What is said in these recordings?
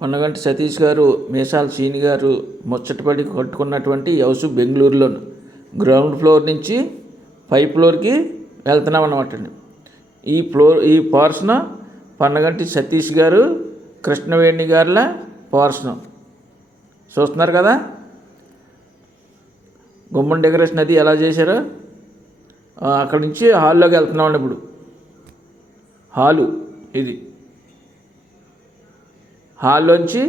పొన్నగంటి సతీష్ గారు మేసాల సీని గారు ముచ్చటపడి కట్టుకున్నటువంటి హౌస్ బెంగళూరులోను. గ్రౌండ్ ఫ్లోర్ నుంచి పై ఫ్లోర్కి వెళ్తున్నాం అండి ఈ ఫ్లోర్ ఈ పోర్షన్ పన్నగంటి సతీష్ గారు కృష్ణవేణి గారుల పోర్షన్ చూస్తున్నారు కదా? గుమ్మం డెకరేషన్ అది ఎలా చేశారో? అక్కడి నుంచి హాల్లోకి వెళ్తున్నామండి ఇప్పుడు. హాలు ఇది. హాల్లోంచి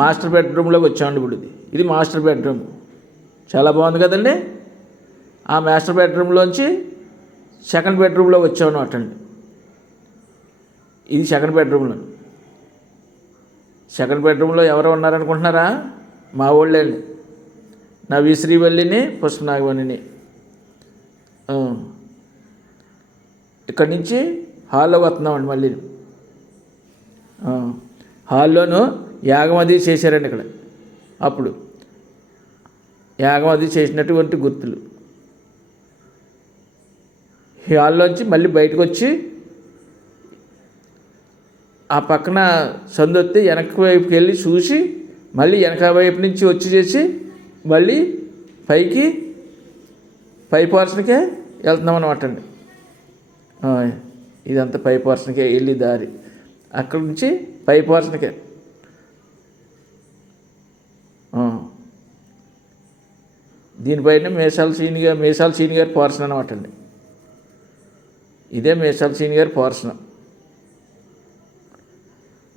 మాస్టర్ బెడ్రూమ్లోకి వచ్చామండి ఇప్పుడు ఇది ఇది మాస్టర్ బెడ్రూమ్. చాలా బాగుంది కదండి? ఆ మాస్టర్ బెడ్రూమ్లోంచి సెకండ్ బెడ్రూమ్లో వచ్చామన్నమాట అండి ఇది సెకండ్ బెడ్రూమ్లో. సెకండ్ బెడ్రూమ్లో ఎవరు ఉన్నారనుకుంటున్నారా? మా వాళ్ళే నా విశ్రీవల్లిని శ్రీవల్లిని పుష్పనాగవనిని ఇక్కడి నుంచి హాల్లో వస్తున్నామండి మళ్ళీ. హాల్లోనూ యాగం అది చేశారండి ఇక్కడ. అప్పుడు యాగం అది చేసినటువంటి గుర్తులు. హాల్లోంచి మళ్ళీ బయటకు వచ్చి ఆ పక్కన సందొత్తి వెనక వైపుకి వెళ్ళి చూసి మళ్ళీ వెనక వైపు నుంచి వచ్చి చేసి మళ్ళీ పైకి పై పోర్షన్కే వెళ్తున్నాం అనమాట అండి ఇదంతా పై పోర్షన్కే వెళ్ళి దారి. అక్కడి నుంచి పై పోర్షన్కే. దీనిపైన మేషాల సీని గారు మేషాల సీని గారి పోర్షన్ అనమాట అండి. ఇదే మేషాల సీని గారి పోర్షన్.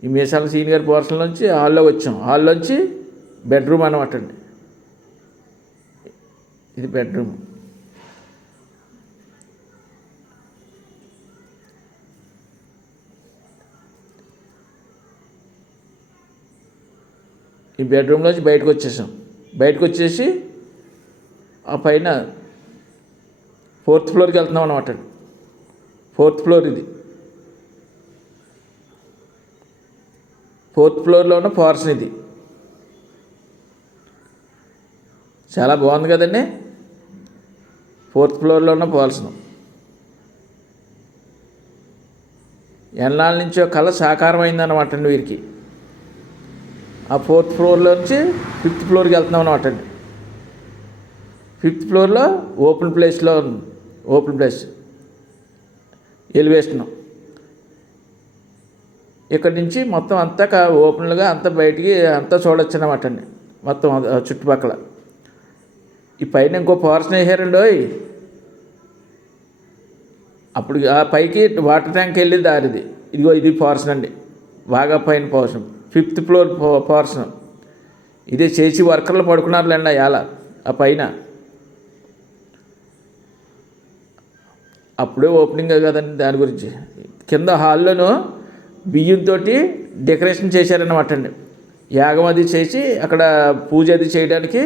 ఈ మీసాల సీని గారి పోర్షన్ నుంచి హాల్లో వచ్చాం. హాల్లోంచి బెడ్రూమ్ అనమాట అండి. ఇది బెడ్రూమ్. ఈ బెడ్రూమ్లోంచి బయటకు వచ్చేసాం. బయటకు వచ్చేసి ఆ పైన ఫోర్త్ ఫ్లోర్కి వెళ్తున్నాం అనమాట ఫోర్త్ ఫ్లోర్ ఇది. ఫోర్త్ ఫ్లోర్లో ఉన్న పోర్షన్ ఇది. చాలా బాగుంది కదండి? ఫోర్త్ ఫ్లోర్లో ఉన్న పోర్షన్ ఎన్నాళ్ళ నుంచో కళ సాకారం అయిందన్నమాట అండి వీరికి. ఆ ఫోర్త్ ఫ్లోర్లో నుంచి ఫిఫ్త్ ఫ్లోర్కి వెళ్తున్నాం అనమాట అండి. ఫిఫ్త్ ఫ్లోర్లో ఓపెన్ ప్లేస్లో ఉంది. Open place. ఎలివేషన్. ఇక్కడ నుంచి మొత్తం అంతా ఓపెన్గా అంతా బయటికి అంతా చూడొచ్చు అనమాట అండి. మొత్తం అది- చుట్టుపక్కల. ఈ పైన ఇంకో పోర్షన్ వేసారండి అప్పుడు ఆ పైకి వాటర్ ట్యాంక్ వెళ్ళి దారిది. ఇదిగో ఇది పోర్షన్ అండి. బాగా పైన పోర్షన్. Fifth floor portion. ఇదే చేసి వర్కర్లు పడుకున్నారులేండి అలా ఆ పైన. అప్పుడే ఓపెనింగ్ కదండి దాని గురించి. కింద హాల్లోనూ బియ్యంతో డెకరేషన్ చేశారన్నమాట అండి. యాగం అది చేసి అక్కడ పూజ అది చేయడానికి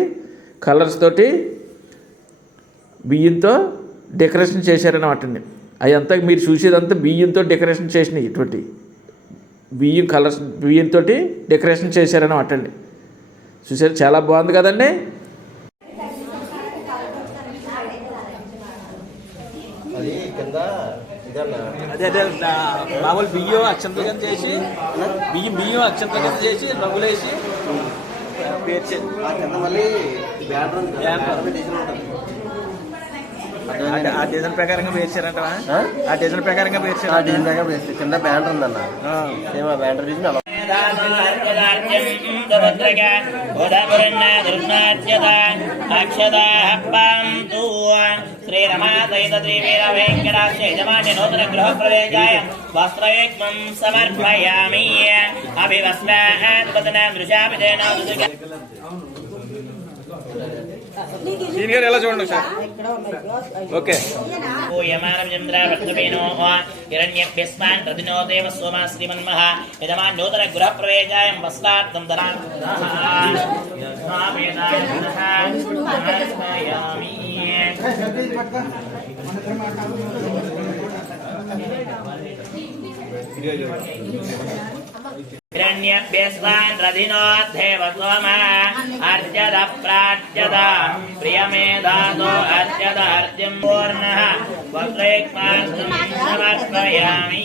కలర్స్ తోటి బియ్యంతో డెకరేషన్ చేశారన్నమాట అండి. అదంతా మీరు చూసేదంతా బియ్యంతో డెకరేషన్ చేసినాయి ఇటువంటి. బియ్యం కలర్స్ బియ్యంతో డెకరేషన్ చేశారన్నమాట అండి. చూసారు చాలా బాగుంది కదండి? అది కింద ఇదన్నా? అదే అదే నా మామూలు బియ్యం అక్షంతలు కింద చేసి బియ్యం బియ్యం అక్షంతలు కింద చేసి రంగులేసి పేర్చి మళ్ళీ బ్యానర్. బ్యానర్ మీద డిజైన్ ఉంటుంది అంటే ఆ డిజైన్ ప్రకారంగా పేర్చారంట ఆ? ఆ డిజైన్ ప్రకారంగా ఆ పేర్చారు డిజైన్ ప్రకారం వేస్తే కింద బ్యానర్ ఉందన్న. సేమ్ ఆ బ్యానర్ అలా శ్రీరమాదైతీవీరవేంకటాశ్రీజమాన్య వస్త్రయుగ్మం సమర్పయామి అభివస్మాత్ దీని గారు ఎలా చూడండి సార్ ఓకే. ఊయమానం చంద్ర పద్మవేనో హిరణ్యభ్యస్మాన్ ప్రతినో దేవ సోమా శ్రీమన్మహ हिरण्यभ्यस्वान्द्रधिनोद्धेवसोमा अर्चद प्राच्यद प्रियमेधादो अर्चद अर्चिम् पूर्णः वक्त्रैक्पार्थम् समर्पयामि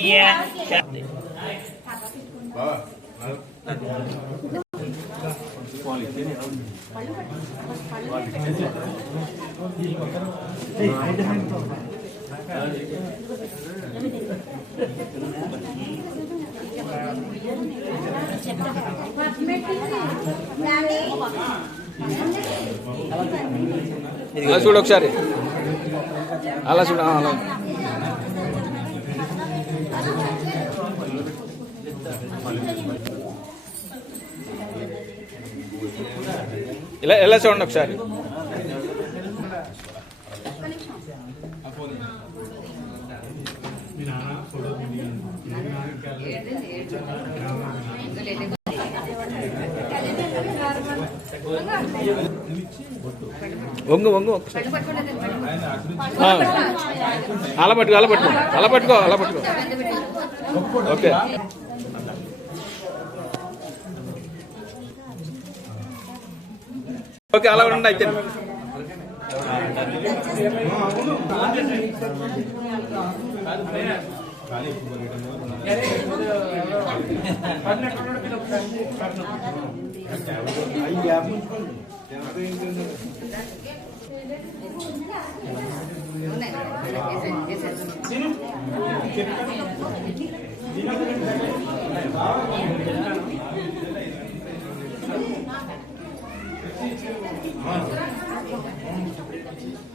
Hey, అలా చూడు ఒకసారి. అలా చూడు ఆ, అలా. ఇలా ఎలా చూడండి ఒకసారి. వంగు వంగు. అలా పట్టుకో అలా పట్టుకో. అలా పట్టుకో అలా పట్టుకో. ఓకే. ఓకే అలా ఉండండి అయితే.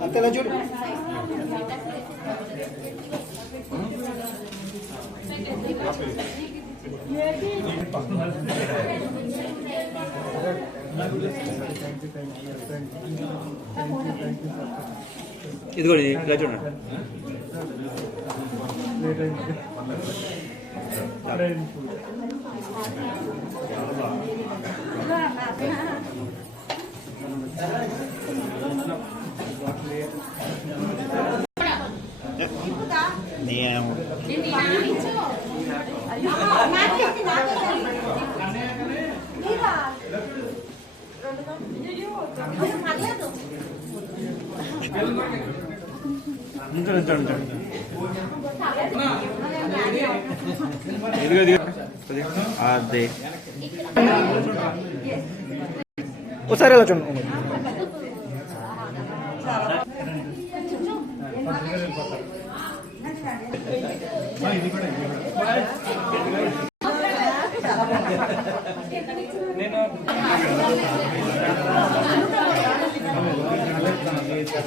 అంతేనా చూడు. ఇదిగోండి ఇలా చూడండి. ఉంచండి ఇదిగో ఇదిగో అదే ఒకసారి ఇలా చూడండి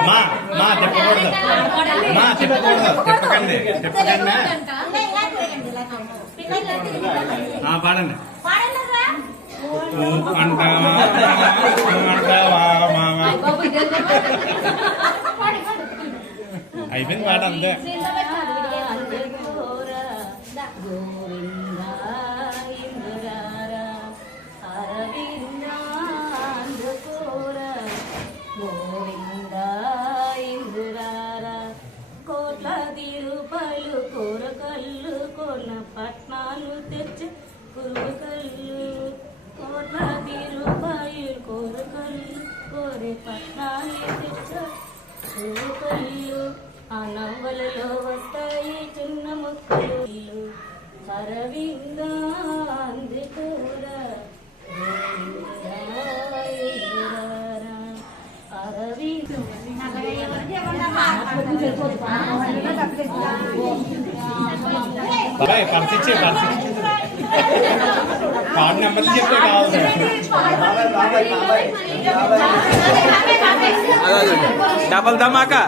మా మా చెప్పకూడదు. మా తిప్పకూడదు చెప్పకండి చెప్పకండి. ఆ, పాడండి. నువ్వు అంటావా అంటావా అయిపోయింది పాట అంతే. डबल धमाका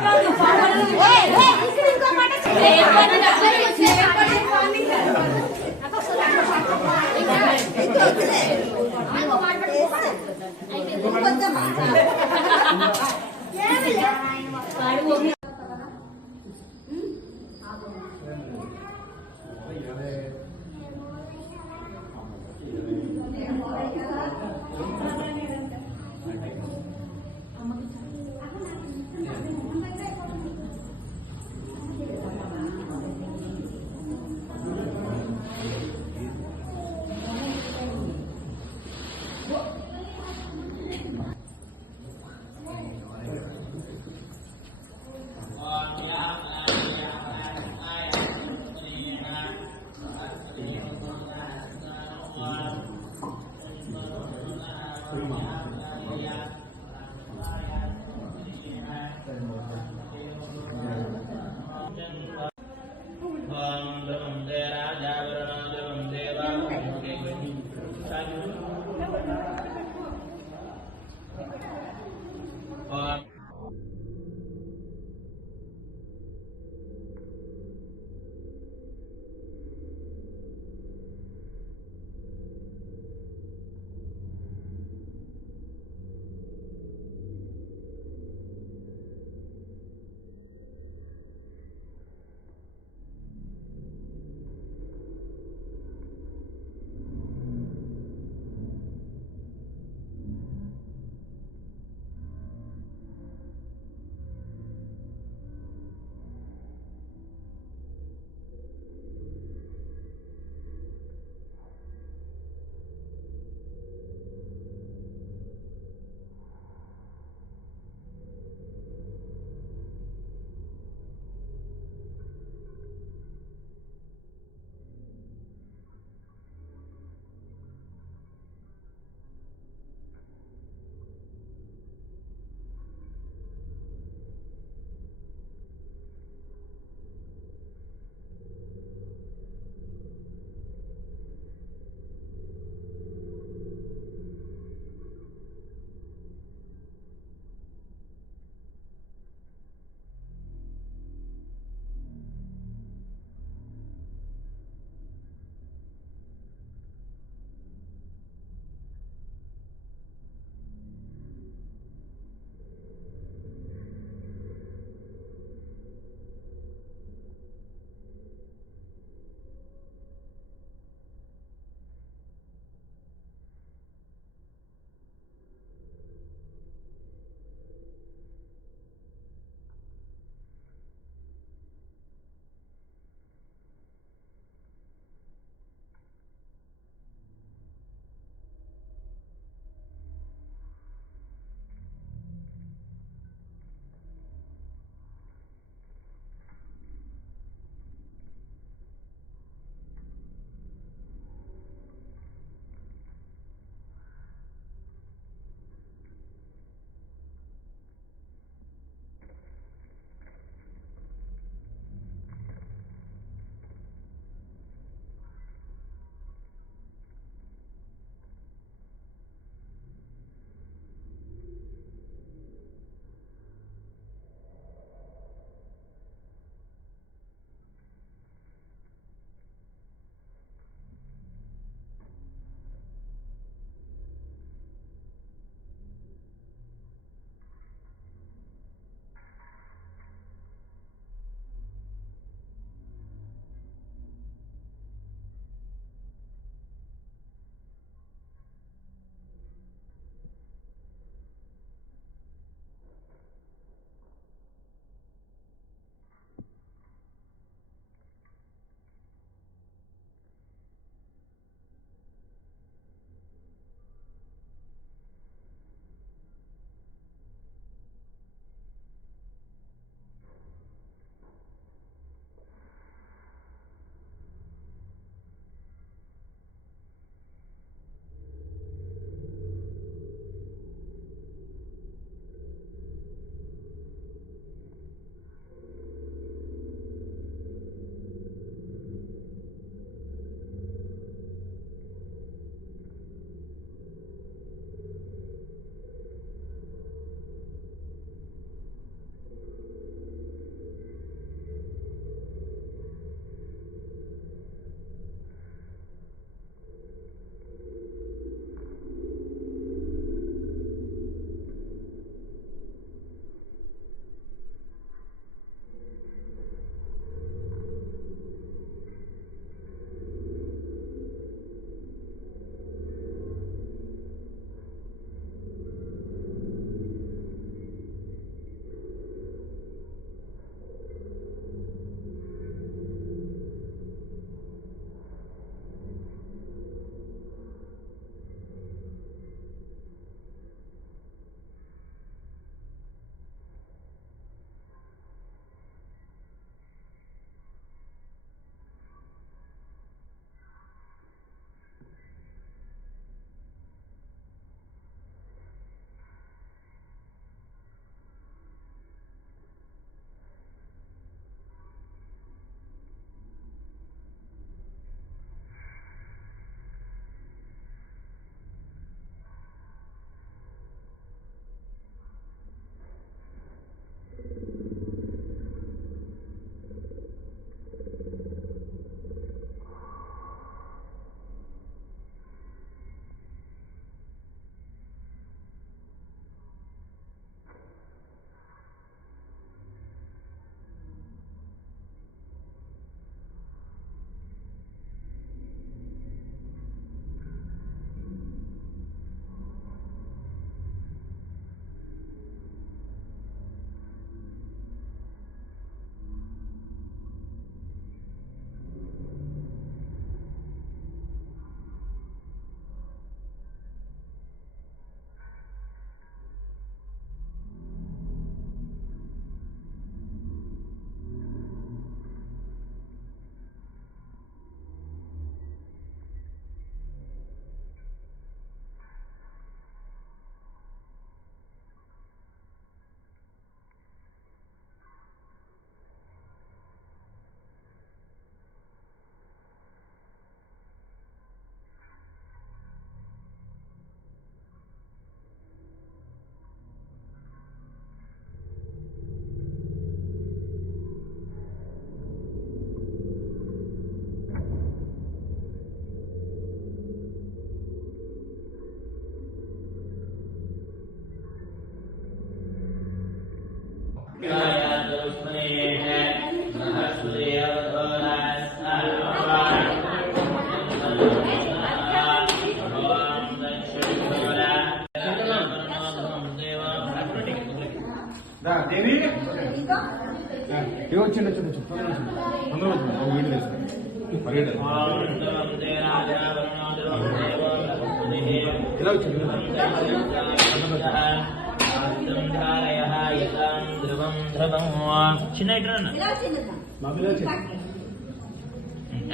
చిన్న ఇటు రా అన్న.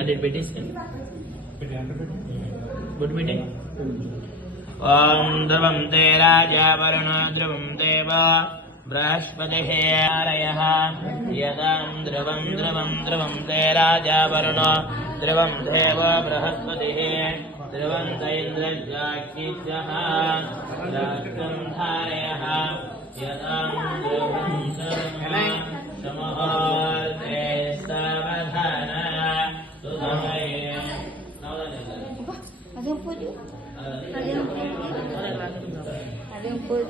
అదే పెట్టేసుకోండి బొట్టు పెట్టి ఓం ధ్రువం తే రాజా వరుణ ధ్రువం దేవ బృహస్పతిः ఆరయः యదాం ధ్రువం ధ్రువం ధ్రువం తే రాజా వరుణ ధ్రువం దేవ బృహస్పతిः ధ్రువం తైంద్రజాక్షిజः రాష్ట్రం ధారయः యదాం ధ్రువం ధ్రువం సమహోర్తే సావధాన సుధమయే అదేం పూజ అదేం పూజ అదేం పూజ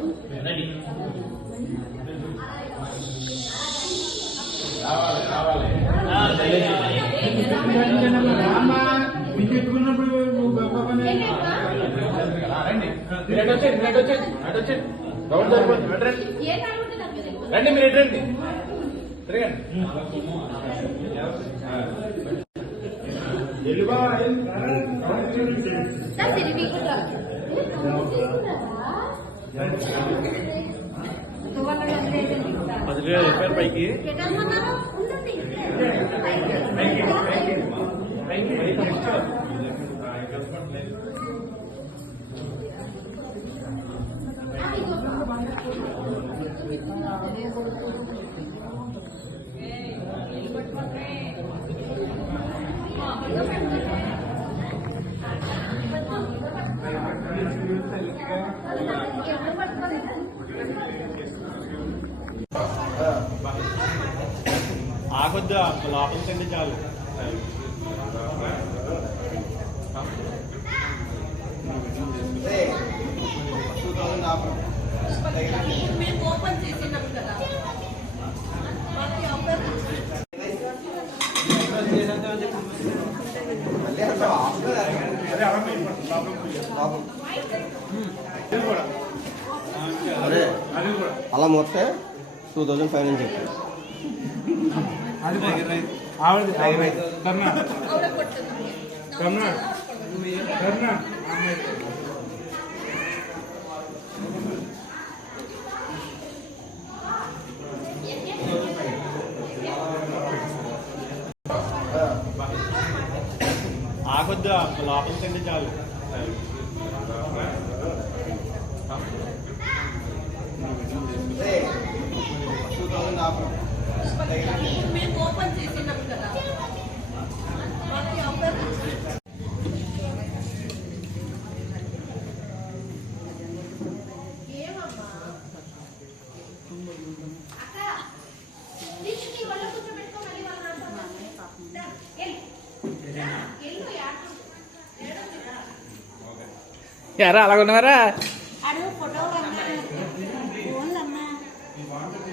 మీకు ఎత్తుకున్నప్పుడు రండి మీరు రండి మీరు ఎటు రండి తిరగండి పదివేలు చెప్పారు పైకి. ఆగొద్దు లోపల తిండి చాలు. అలా మొత్తే టూ థౌజండ్ ఫైవ్ అని చెప్పారు ఆవిడ కర్ణ కర్ణ కర్ణ ఆగొద్దు లోపల తిండి చాలు ఎరా అలాగున్నారా